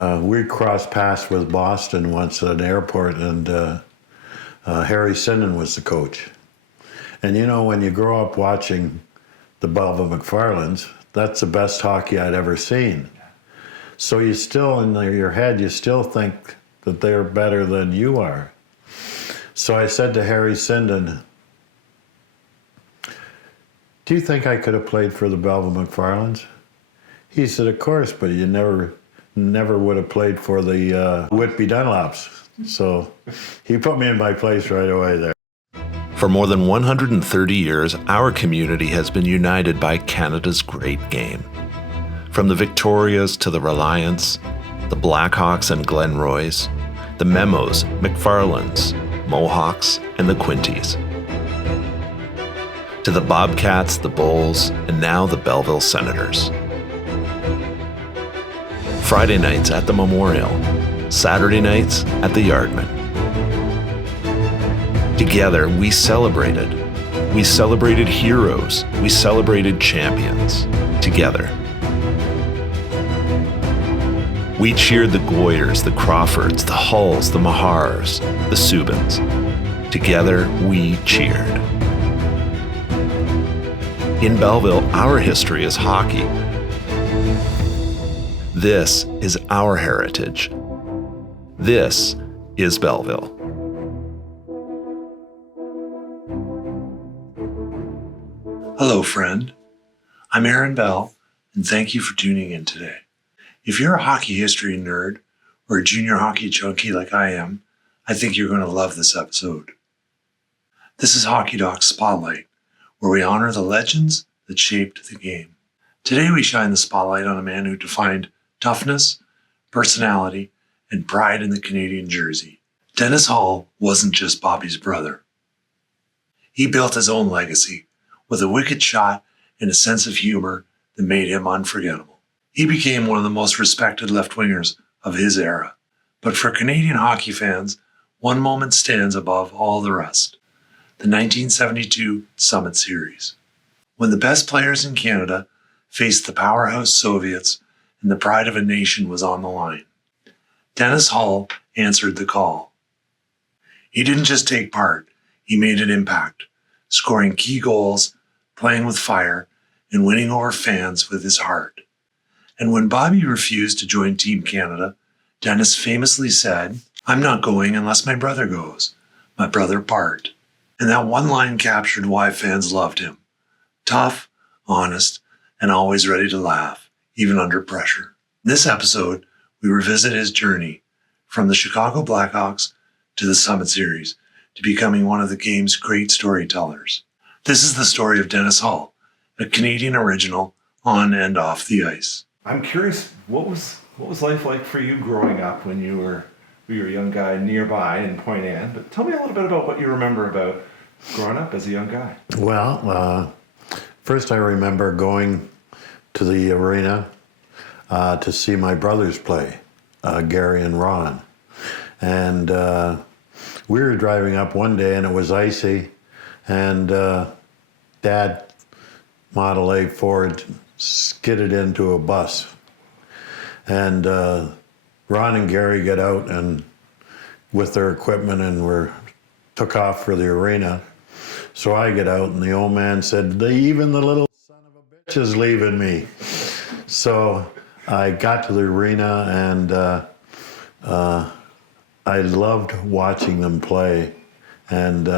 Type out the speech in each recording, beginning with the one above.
We crossed paths with Boston once at an airport, and Harry Sinden was the coach. And you know, when you grow up watching the Belleville McFarlands, that's the best hockey I'd ever seen. So you still, in your head, you still think that they're better than you are. So I said to Harry Sinden, do you think I could have played for the Belleville McFarlands? He said, of course, but you never would have played for the Whitby Dunlops. So he put me in my place right away there. For more than 130 years, our community has been united by Canada's great game. From the Victorias to the Reliance, the Blackhawks and Glenroys, the Memos, McFarlands, Mohawks, and the Quintes. To the Bobcats, the Bulls, and now the Belleville Senators. Friday nights at the Memorial, Saturday nights at the Yardman. Together, we celebrated. We celebrated heroes. We celebrated champions. Together. We cheered the Goyers, the Crawfords, the Hulls, the Mahars, the Subans. Together, we cheered. In Belleville, our history is hockey. This is our heritage. This is Belleville. Hello, friend. I'm Aaron Bell, and thank you for tuning in today. If you're a hockey history nerd or a junior hockey junkie like I am, I think you're going to love this episode. This is Hockey Doc's Spotlight, where we honor the legends that shaped the game. Today we shine the spotlight on a man who defined toughness, personality, and pride in the Canadian jersey. Dennis Hall wasn't just Bobby's brother. He built his own legacy with a wicked shot and a sense of humor that made him unforgettable. He became one of the most respected left-wingers of his era. But for Canadian hockey fans, one moment stands above all the rest: the 1972 Summit Series. When the best players in Canada faced the powerhouse Soviets and the pride of a nation was on the line, Dennis Hall answered the call. He didn't just take part, he made an impact, scoring key goals, playing with fire, and winning over fans with his heart. And when Bobby refused to join Team Canada, Dennis famously said, "I'm not going unless my brother goes, my brother Bart." And that one line captured why fans loved him: tough, honest, and always ready to laugh, even under pressure. In this episode, we revisit his journey from the Chicago Blackhawks to the Summit Series to becoming one of the game's great storytellers. This is the story of Dennis Hall, a Canadian original on and off the ice. I'm curious, what was life like for you growing up when you were a young guy nearby in Point Anne? But tell me a little bit about what you remember about growing up as a young guy. Well, first I remember going to the arena to see my brothers play, Gary and Ron. And we were driving up one day and it was icy, and Dad, Model A Ford, skidded into a bus. And Ron and Gary get out and with their equipment and took off for the arena. So I get out and the old man said, even the little son of a bitch is leaving me. So I got to the arena and I loved watching them play. And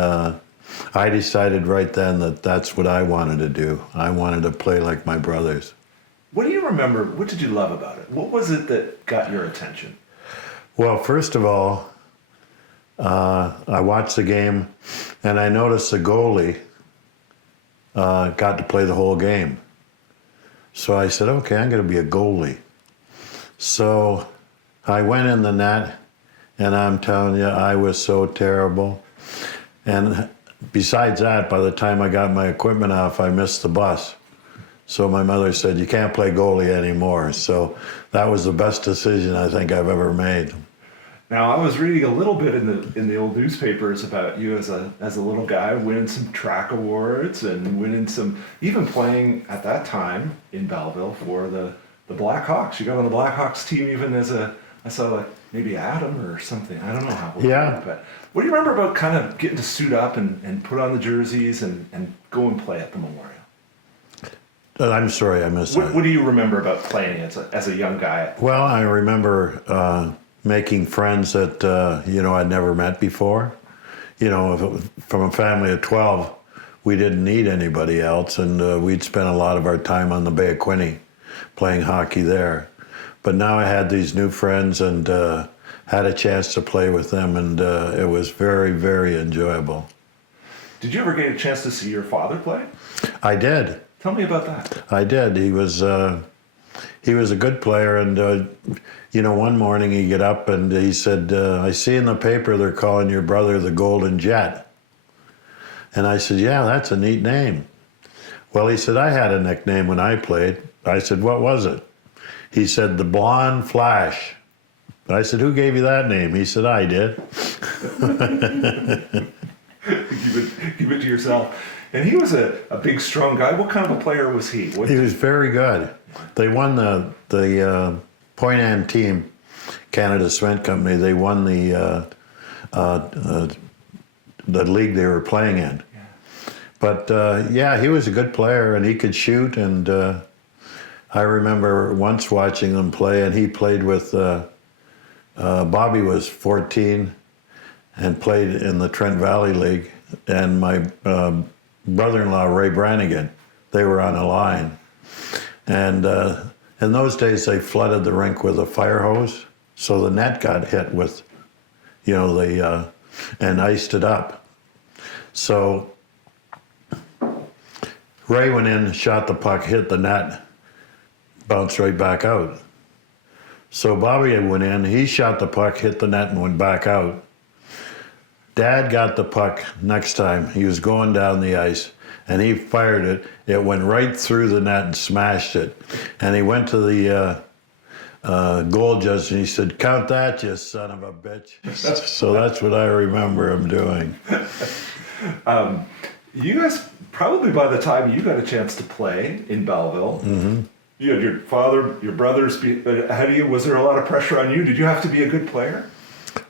I decided right then that that's what I wanted to do. I wanted to play like my brothers. What do you remember? What did you love about it? What was it that got your attention? Well, first of all, I watched the game and I noticed the goalie got to play the whole game. So I said, okay, I'm going to be a goalie. So I went in the net, and I'm telling you, I was so terrible. And besides that, by the time I got my equipment off, I missed the bus. So my mother said, you can't play goalie anymore. So that was the best decision I think I've ever made. Now, I was reading a little bit in the old newspapers about you as a little guy, winning some track awards and winning some, even playing at that time in Belleville for the Blackhawks. You got on the Blackhawks team even as a I saw like maybe Adam or something. I don't know how. Yeah. But what do you remember about kind of getting to suit up and put on the jerseys and go and play at the Memorial? I'm sorry, I missed that. What do you remember about playing as a young guy? Well, I remember making friends that, I'd never met before. From a family of 12, we didn't need anybody else, and we'd spend a lot of our time on the Bay of Quinte playing hockey there. But now I had these new friends and had a chance to play with them, and it was very, very enjoyable. Did you ever get a chance to see your father play? I did. Tell me about that. I did. He was a good player, and one morning he get up and he said, "I see in the paper they're calling your brother the Golden Jet." And I said, "Yeah, that's a neat name." Well, he said, "I had a nickname when I played." I said, "What was it?" He said, "The Blond Flash." I said, "Who gave you that name?" He said, "I did." Give it to yourself. And he was a big, strong guy. What kind of a player was he? He was very good. They won the Point Ann team, Canada Cement Company. They won the league they were playing in. Yeah. But he was a good player, and he could shoot. And I remember once watching them play, and he played with Bobby was 14 and played in the Trent Valley League, and my brother-in-law, Ray Brannigan, they were on a line. And in those days, they flooded the rink with a fire hose, so the net got hit with, and iced it up. So Ray went in, shot the puck, hit the net, bounced right back out. So Bobby went in, he shot the puck, hit the net, and went back out. Dad got the puck next time. He was going down the ice, and he fired it. It went right through the net and smashed it. And he went to the goal judge, and he said, "Count that, you son of a bitch." So that's what I remember him doing. You guys, probably by the time you got a chance to play in Belleville, you had your father, your brothers ahead of you. Was there a lot of pressure on you? Did you have to be a good player?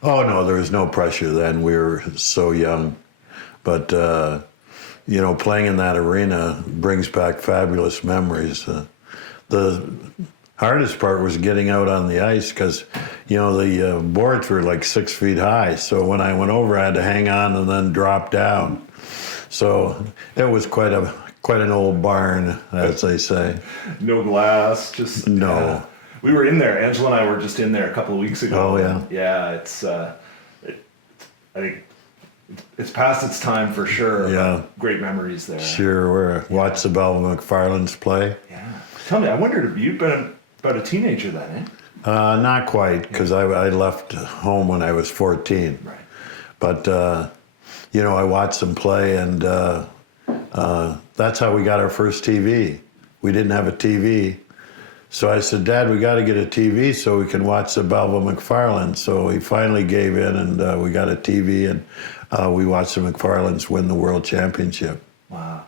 Oh, no, there was no pressure then. We were so young. But, playing in that arena brings back fabulous memories. The hardest part was getting out on the ice because, the boards were like 6 feet high. So when I went over, I had to hang on and then drop down. So it was quite an old barn, as they say. No glass, just... No. Yeah. We were in there. Angela and I were just in there a couple of weeks ago. Oh, yeah. Yeah, I think it's past its time for sure. Yeah. Great memories there. Sure were. Watched the Belleville McFarlands play. Yeah. Tell me, I wondered, you'd been about a teenager then, eh? Not quite, because I left home when I was 14. Right. But, I watched them play, and that's how we got our first TV. We didn't have a TV. So I said, "Dad, we got to get a TV so we can watch the Belleville McFarlands." So he finally gave in, and we got a TV, and we watched the McFarlands win the World Championship. Wow.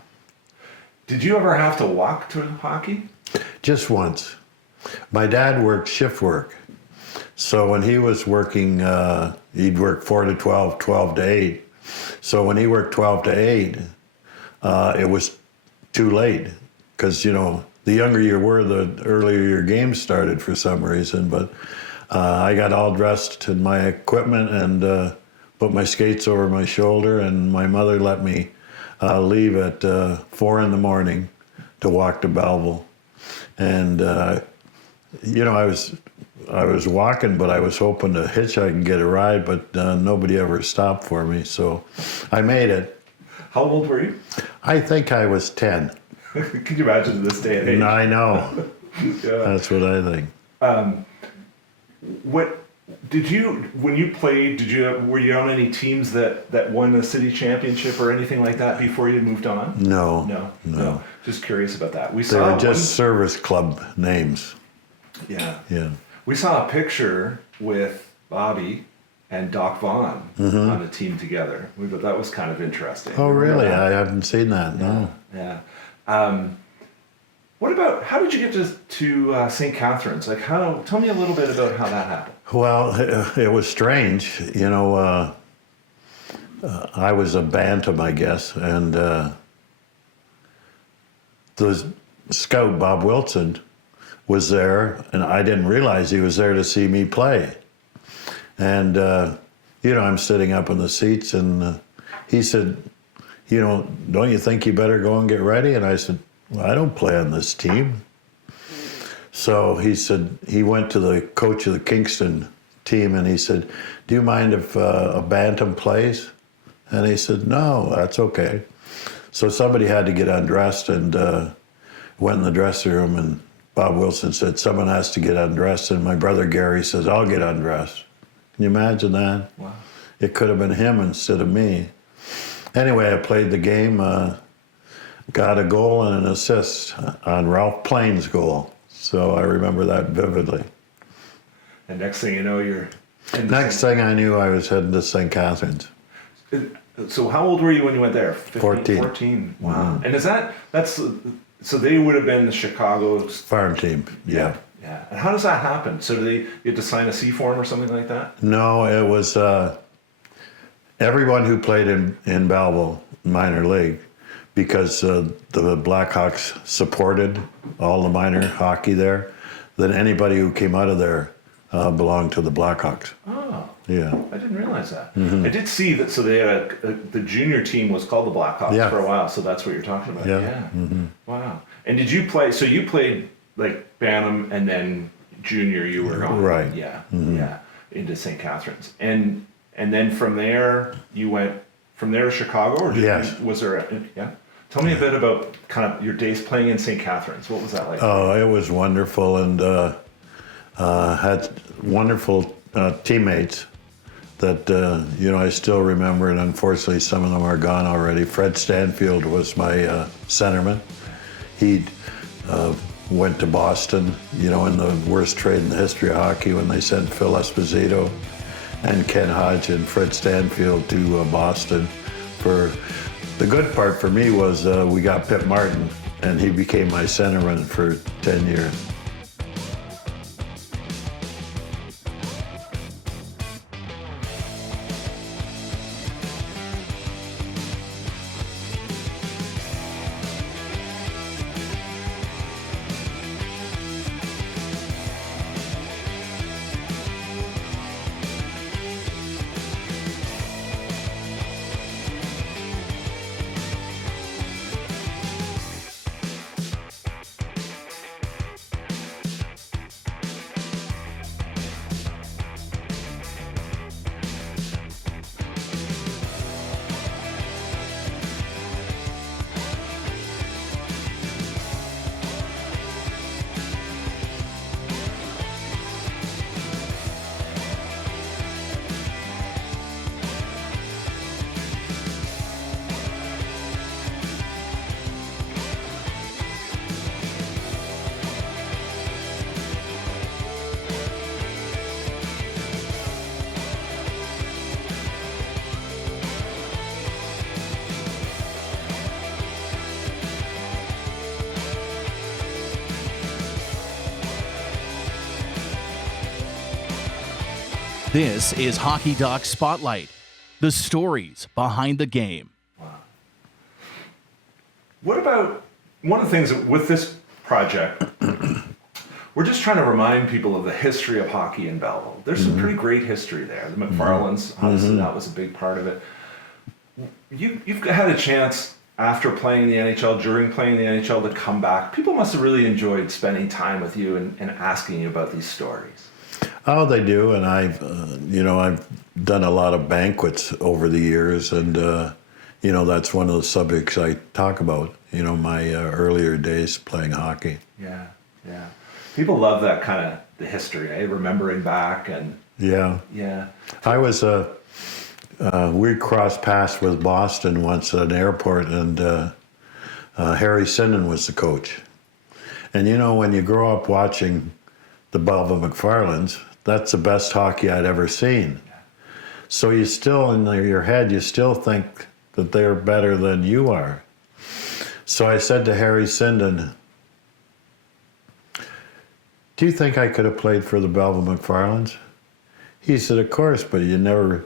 Did you ever have to walk to hockey? Just once. My dad worked shift work. So when he was working, he'd work 4 to 12, 12 to 8. So when he worked 12 to 8, it was too late because, the younger you were, the earlier your game started for some reason. But I got all dressed in my equipment and put my skates over my shoulder, and my mother let me leave at 4 in the morning to walk to Belleville. And, I was walking, but I was hoping to hitchhike and get a ride, but nobody ever stopped for me. So I made it. How old were you? I think I was 10. Could you imagine this day and age? I know. Yeah. That's what I think. When you played, were you on any teams that won a city championship or anything like that before you moved on? No. Just curious about that. They were just service club names. Yeah. Yeah. We saw a picture with Bobby and Doc Vaughn on a team together. We thought that was kind of interesting. Oh, really? I haven't seen that. No. Yeah. how did you get to St. Catharines? Like, tell me a little bit about how that happened. Well, it was strange. I was a bantam, I guess, and the scout, Bob Wilson, was there, and I didn't realize he was there to see me play. And, I'm sitting up in the seats, and he said, don't you think you better go and get ready? And I said, well, I don't play on this team. So he said, he went to the coach of the Kingston team, and he said, do you mind if a bantam plays? And he said, no, that's okay. So somebody had to get undressed, and went in the dressing room, and Bob Wilson said, someone has to get undressed, and my brother Gary says, I'll get undressed. Can you imagine that? Wow. It could have been him instead of me. Anyway, I played the game, got a goal and an assist on Ralph Plain's goal. So I remember that vividly. And next thing you know, you're... Next thing I knew, I was heading to St. Catharines. So how old were you when you went there? 14. 14. Wow. And so they would have been the Chicago's... Farm team, yeah. Yeah. And how does that happen? So you had to sign a C form or something like that? No, it was everyone who played in Belleville minor league, because the Blackhawks supported all the minor hockey there, then anybody who came out of there belonged to the Blackhawks. Oh. Yeah. I didn't realize that. I did see that, so they had the junior team was called the Blackhawks for a while, so that's what you're talking about. Yeah. Wow. And did you play, so you played like Bantam, and then junior you were on. Right. Yeah. Yeah. Into St. Catharines. And then from there, you went from there to Chicago, or was there Tell me a bit about kind of your days playing in St. Catharines. What was that like? Oh, it was wonderful, and had wonderful teammates that, I still remember, and unfortunately some of them are gone already. Fred Stanfield was my centerman. He went to Boston, in the worst trade in the history of hockey, when they sent Phil Esposito and Ken Hodge and Fred Stanfield to Boston. The good part for me was we got Pip Martin, and he became my centerman for 10 years. This is Hockey Doc Spotlight, the stories behind the game. Wow. What about one of the things with this project? We're just trying to remind people of the history of hockey in Belleville. There's some pretty great history there. The McFarlands, obviously, that was a big part of it. You've had a chance after playing in the NHL, during playing in the NHL, to come back. People must have really enjoyed spending time with you and asking you about these stories. Oh, they do, and I've done a lot of banquets over the years, and that's one of the subjects I talk about. My earlier days playing hockey. Yeah. People love that kind of the history, remembering back and. Yeah. Yeah. I was we crossed paths with Boston once at an airport, and Harry Sinden was the coach. And when you grow up watching the Belleville McFarlands, that's the best hockey I'd ever seen. So you still, in your head, you still think that they're better than you are. So I said to Harry Sinden, do you think I could have played for the Belleville McFarlands? He said, of course, but you never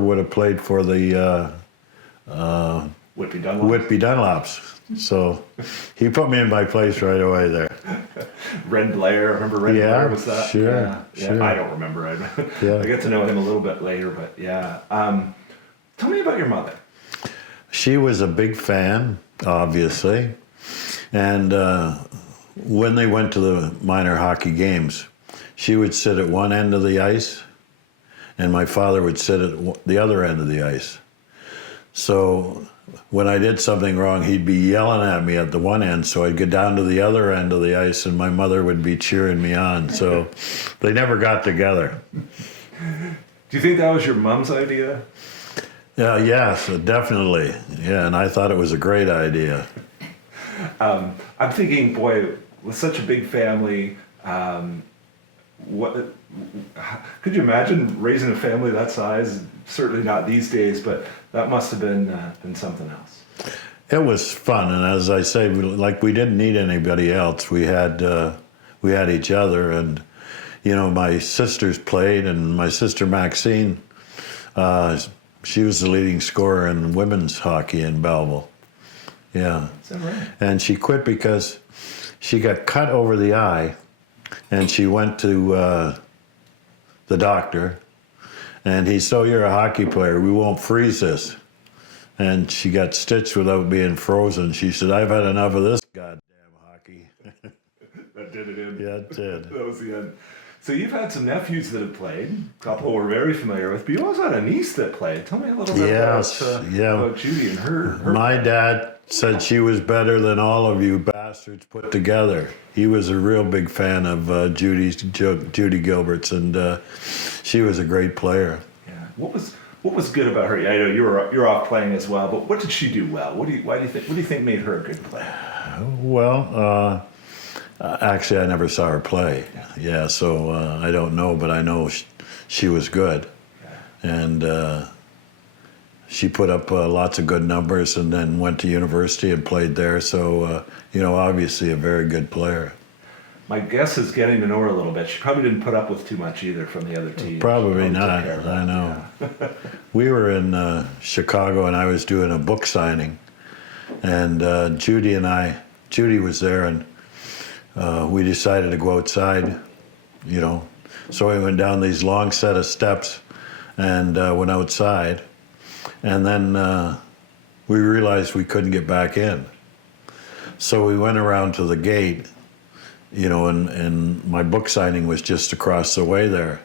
would have played for the Whitby Dunlops. So he put me in my place right away there. Ren Blair, remember Ren Blair was that? Sure, sure. I don't remember. I get to know him a little bit later, but yeah. Tell me about your mother. She was a big fan, obviously. And when they went to the minor hockey games, she would sit at one end of the ice, and my father would sit at the other end of the ice. So when I did something wrong, he'd be yelling at me at the one end, so I'd get down to the other end of the ice, and my mother would be cheering me on. So they never got together. Do you think that was your mom's idea? Yes, definitely. Yeah, and I thought it was a great idea. I'm thinking, boy, with such a big family, what could you imagine raising a family that size? Certainly not these days, but that must have been something else. It was fun, and as I say, we didn't need anybody else. We had each other, and my sisters played, and my sister Maxine, she was the leading scorer in women's hockey in Belleville. Yeah. Is that right? And she quit because she got cut over the eye, and she went to the doctor, and he said, "Oh, you're a hockey player. We won't freeze this." And she got stitched without being frozen. She said, "I've had enough of this goddamn hockey." That did it in. Yeah, it did. That was the end. So you've had some nephews that have played, a couple we're very familiar with, but you also had a niece that played. Tell me a little bit about Judy and her. My dad said she was better than all of you bastards put together. He was a real big fan of Judy Gilbert's, and she was a great player. Yeah. What was good about her? I know you're off playing as well, but what did she do well? What do you think made her a good player? Well, actually, I never saw her play. Yeah, so I don't know, but I know she was good. Yeah. And she put up lots of good numbers and then went to university and played there. So, obviously a very good player. My guess is getting to know her a little bit. She probably didn't put up with too much either from the other team. Probably not, I know. Yeah. We were in Chicago, and I was doing a book signing. And Judy was there, and we decided to go outside, So we went down these long set of steps and went outside. And then we realized we couldn't get back in. So we went around to the gate, and my book signing was just across the way there.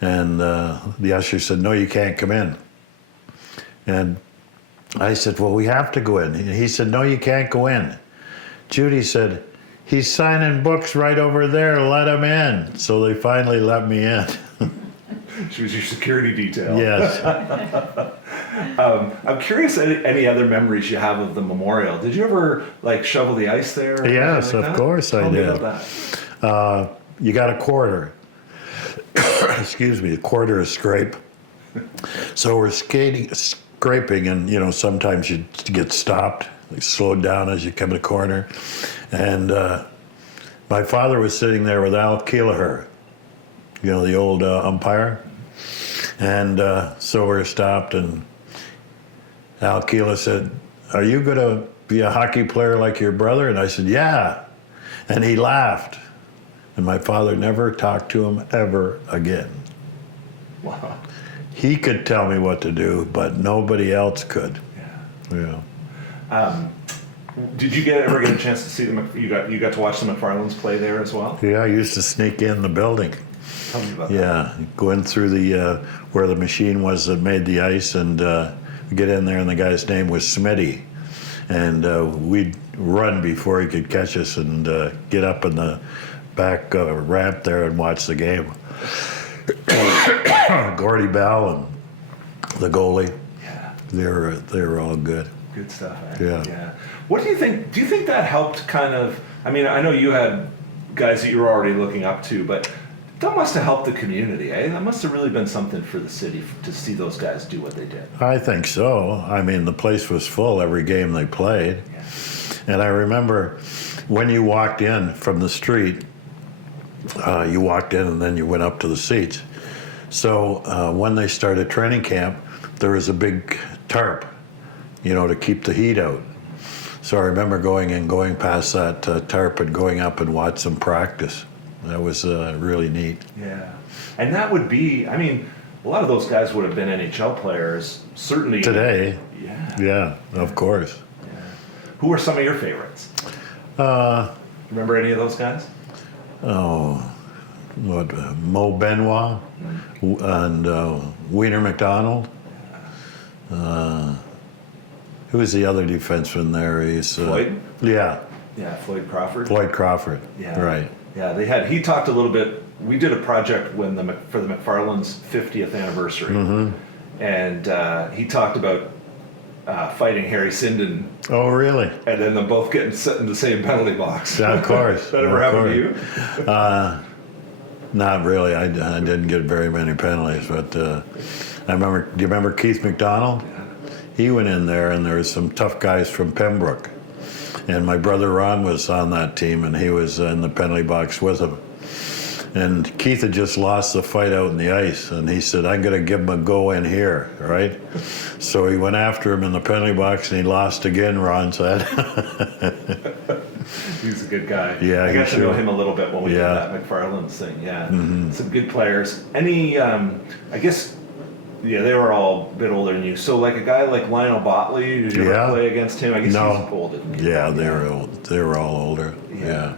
And the usher said, "No, you can't come in." And I said, "Well, we have to go in." And he said, "No, you can't go in." Judy said, "He's signing books right over there, let him in." So they finally let me in. She was your security detail. Yes. I'm curious, any other memories you have of the memorial? Did you ever shovel the ice there? Yes, of course I did. Tell me about that. You got a quarter. Excuse me, a quarter of scrape. So we're scraping, and sometimes you get stopped, slowed down as you come to the corner. And my father was sitting there with Al Keelagher, the old umpire. And so we're stopped, and Al Keelagher said, "Are you going to be a hockey player like your brother?" And I said, "Yeah." And he laughed. And my father never talked to him ever again. Wow. He could tell me what to do, but nobody else could. Yeah. Did you ever get a chance to see them? You got to watch the McFarlands play there as well? Yeah, I used to sneak in the building. Tell me about that. Yeah, go in through the where the machine was that made the ice, and get in there, and the guy's name was Smitty. And we'd run before he could catch us, and get up in the back ramp there and watch the game. Gordy Bell and the goalie. Yeah. They were all good. Good stuff. Yeah. What do you think? Do you think that helped kind of? I mean, I know you had guys that you were already looking up to, but that must have helped the community, eh? That must have really been something for the city to see those guys do what they did. I think so. I mean, the place was full every game they played. Yeah. And I remember when you walked in from the street, You walked in and then you went up to the seats. So when they started training camp, there was a big tarp, to keep the heat out. So I remember going past that tarp and going up and watch them practice. That was really neat. Yeah. And that would be, I mean, a lot of those guys would have been NHL players, certainly. Today. Yeah. Yeah, of course. Yeah. Who are some of your favorites? Remember any of those guys? Mo Benoit and Wiener McDonald. Who was the other defenseman there? He's Floyd? Yeah. Yeah, Floyd Crawford. Floyd Crawford. Yeah. Right. Yeah, he talked a little bit. We did a project for the McFarlands 50th anniversary. And he talked about fighting Harry Sinden. Oh, really? And then them both getting set in the same penalty box. Yeah, of course. That ever happened to you? Not really. I didn't get very many penalties, but I remember. Do you remember Keith McDonald? Yeah. He went in there, and there was some tough guys from Pembroke, and my brother Ron was on that team, and he was in the penalty box with him. And Keith had just lost the fight out in the ice, and he said, "I'm going to give him a go in here," right? So he went after him in the penalty box, and he lost again, Ron said. He's a good guy. Yeah, I got to sure. know him a little bit when we did that McFarlands thing. Yeah, some good players. Any, I guess, they were all a bit older than you. So like a guy like Lionel Botley, did you ever play against him? I guess No. he's old. Isn't he? Yeah, they were old. They were all older. Yeah.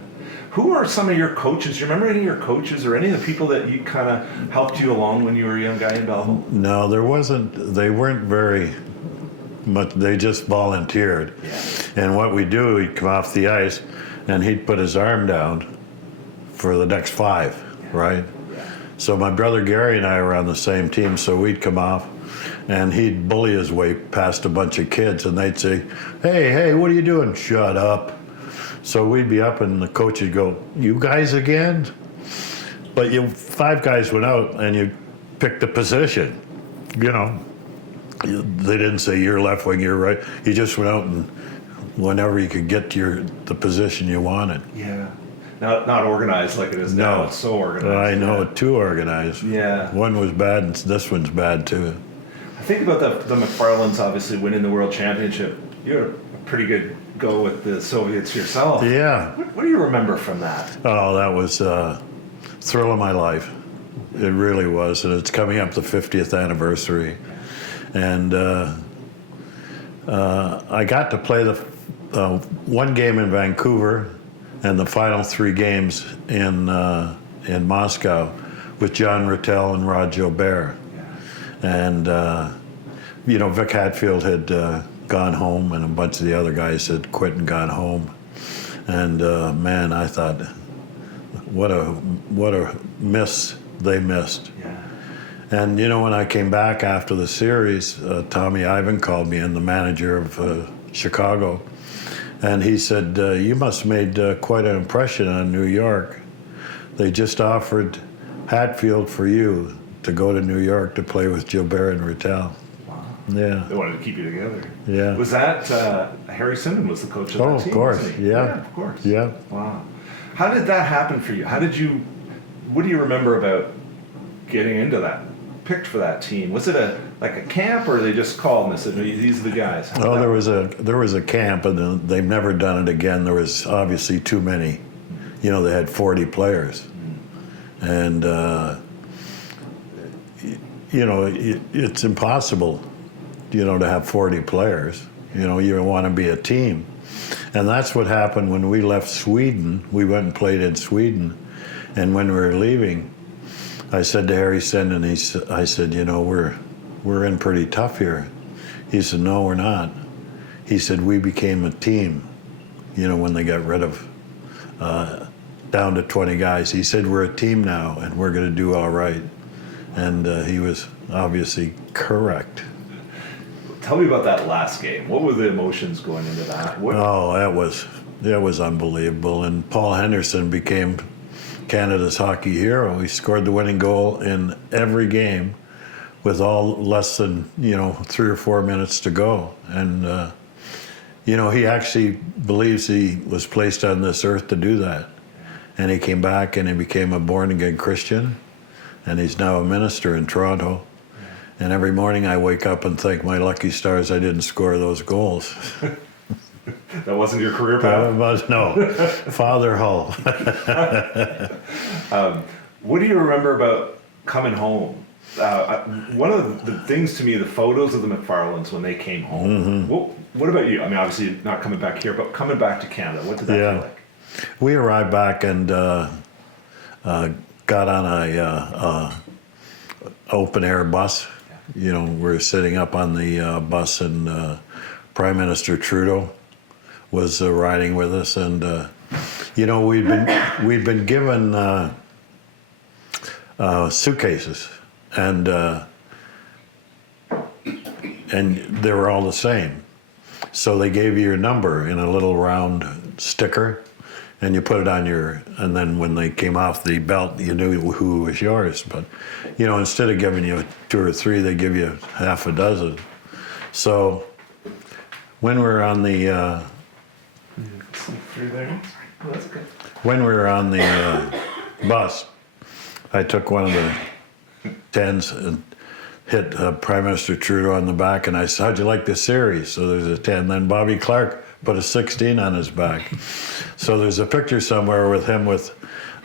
Who are some of your coaches? Do you remember any of your coaches or any of the people that you kind of helped you along when you were a young guy in Belleville? No, there wasn't. They weren't very much. They just volunteered. Yeah. And what we'd do, he'd come off the ice, and he'd put his arm down for the next 5, right? Yeah. So my brother Gary and I were on the same team, so we'd come off, and he'd bully his way past a bunch of kids, and they'd say, hey, what are you doing? Shut up. So we'd be up, and the coach would go, "You guys again?" But 5 guys went out, and you picked the position. They didn't say you're left wing, you're right. You just went out, and whenever you could get to the position you wanted. Yeah. Not organized like it is now. No. It's so organized. I know, too organized. Yeah. One was bad, and this one's bad too. I think about the McFarlands obviously winning the World Championship. You had a pretty good go with the Soviets yourself. Yeah. What do you remember from that? Oh, that was a thrill of my life. It really was. And it's coming up the 50th anniversary. And I got to play the one game in Vancouver and the final 3 games in Moscow with John Rattel and Rod Jobert. Yeah. And, Vic Hatfield had gone home, and a bunch of the other guys had quit and gone home. And man, I thought, what a miss they missed. Yeah. And when I came back after the series, Tommy Ivan called me in, the manager of Chicago, and he said, "You must have made quite an impression on New York. They just offered Hatfield for you to go to New York to play with Gilbert and Rattel." Wow. Yeah. They wanted to keep you together. Yeah. Was that Harry Sinden was the coach of that team? Of course. Wasn't he? Yeah. Of course. Yeah. Wow. How did that happen for you? What do you remember about getting into that, picked for that team? Was it a camp, or they just called and they said, "These are the guys"? Oh, there was a camp, and then they've never done it again. There was obviously too many. They had 40 players, and it's impossible, to have 40 players. You want to be a team, and that's what happened when we left Sweden. We went and played in Sweden, and when we were leaving, I said to Harry Sinden, I said, we're in pretty tough here. He said, "No, we're not." He said, "We became a team, when they got rid of down to 20 guys. He said, "We're a team now, and we're going to do all right." And he was obviously correct. Tell me about that last game. What were the emotions going into that? Oh, that was unbelievable. And Paul Henderson became Canada's hockey hero. He scored the winning goal in every game with all less than 3 or 4 minutes to go. And he actually believes he was placed on this earth to do that. And he came back and he became a born-again Christian, and he's now a minister in Toronto. And every morning I wake up and thank my lucky stars I didn't score those goals. That wasn't your career path? No. Father Hull. What do you remember about coming home? One of the things to me, the photos of the McFarlands when they came home. What about you? I mean, obviously not coming back here, but coming back to Canada, what did that feel like? We arrived back and got on a open air bus. You know, we're sitting up on the bus, and Prime Minister Trudeau was riding with us, and you know, we'd been given suitcases, and they were all the same. So they gave you your number in a little round sticker, and you put it on and then when they came off the belt, you knew who was yours. But, you know, instead of giving you 2 or 3, they give you half a dozen. So when we were on the, bus, I took one of the 10s and hit Prime Minister Trudeau on the back, and I said, "How'd you like this series?" So there's a 10. Then Bobby Clark put a 16 on his back. So there's a picture somewhere with him with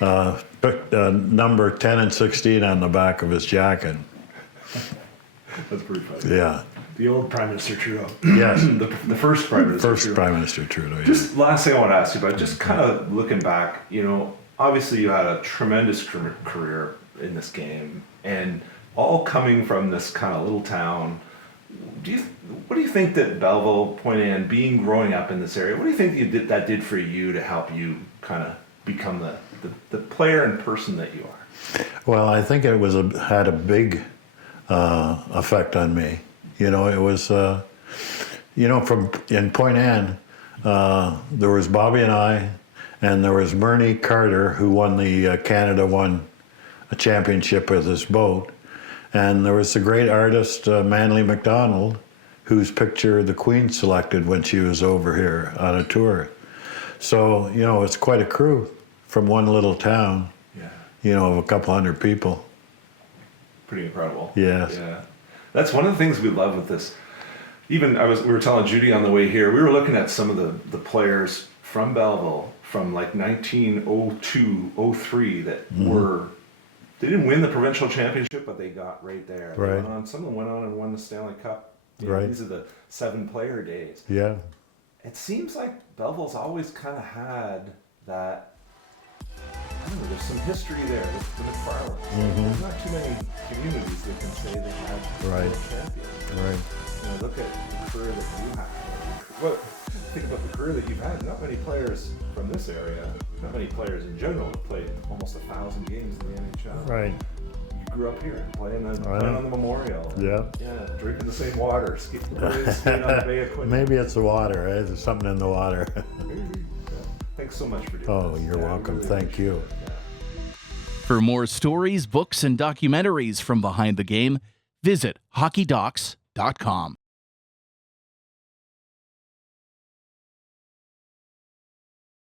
number 10 and 16 on the back of his jacket. That's pretty funny. Yeah. The old Prime Minister Trudeau. Yes. The first Prime Minister First Trudeau. Prime Minister Trudeau. Yeah. Just last thing I want to ask you about, just kind of looking back, you know, obviously you had a tremendous career in this game, and all coming from this kind of little town. What do you think that Belleville, Point Anne, growing up in this area, what do you think that did for you to help you kind of become the player and person that you are? Well, I think it had a big effect on me. You know, it was, you know, in Point Anne, there was Bobby and I, and there was Murney Carter, who won Canada won a championship with his boat. And there was the great artist, Manly MacDonald, whose picture the Queen selected when she was over here on a tour. So, you know, it's quite a crew from one little town, you know, of a couple hundred people. Pretty incredible. Yes. Yeah. That's one of the things we love with this. Even we were telling Judy on the way here, we were looking at some of the players from Belleville from like 1902, 03 that they didn't win the provincial championship, but they got right there. Right. Some of them went on and won the Stanley Cup. You know, Right. these are the 7-player days. Yeah. It seems like Belleville's always kind of had that. I don't know, there's some history there with the McFarlands. There's not too many communities that can say they had Right. champions. Right. You know, look at the career that you had. Well, think about the career that you've had. Not many players from this area, not many players in general have played almost 1,000 games in the NHL. Right. You grew up here, playing on the Memorial. Yeah. Yeah, drinking the same water, skating on the Bay of Quinte. Maybe it's the water, eh? There's something in the water. Maybe. Yeah. Thanks so much for doing Oh, this. you're Yeah, I welcome. really Thank appreciate you. it. Yeah. For more stories, books, and documentaries from behind the game, visit hockeydocs.com.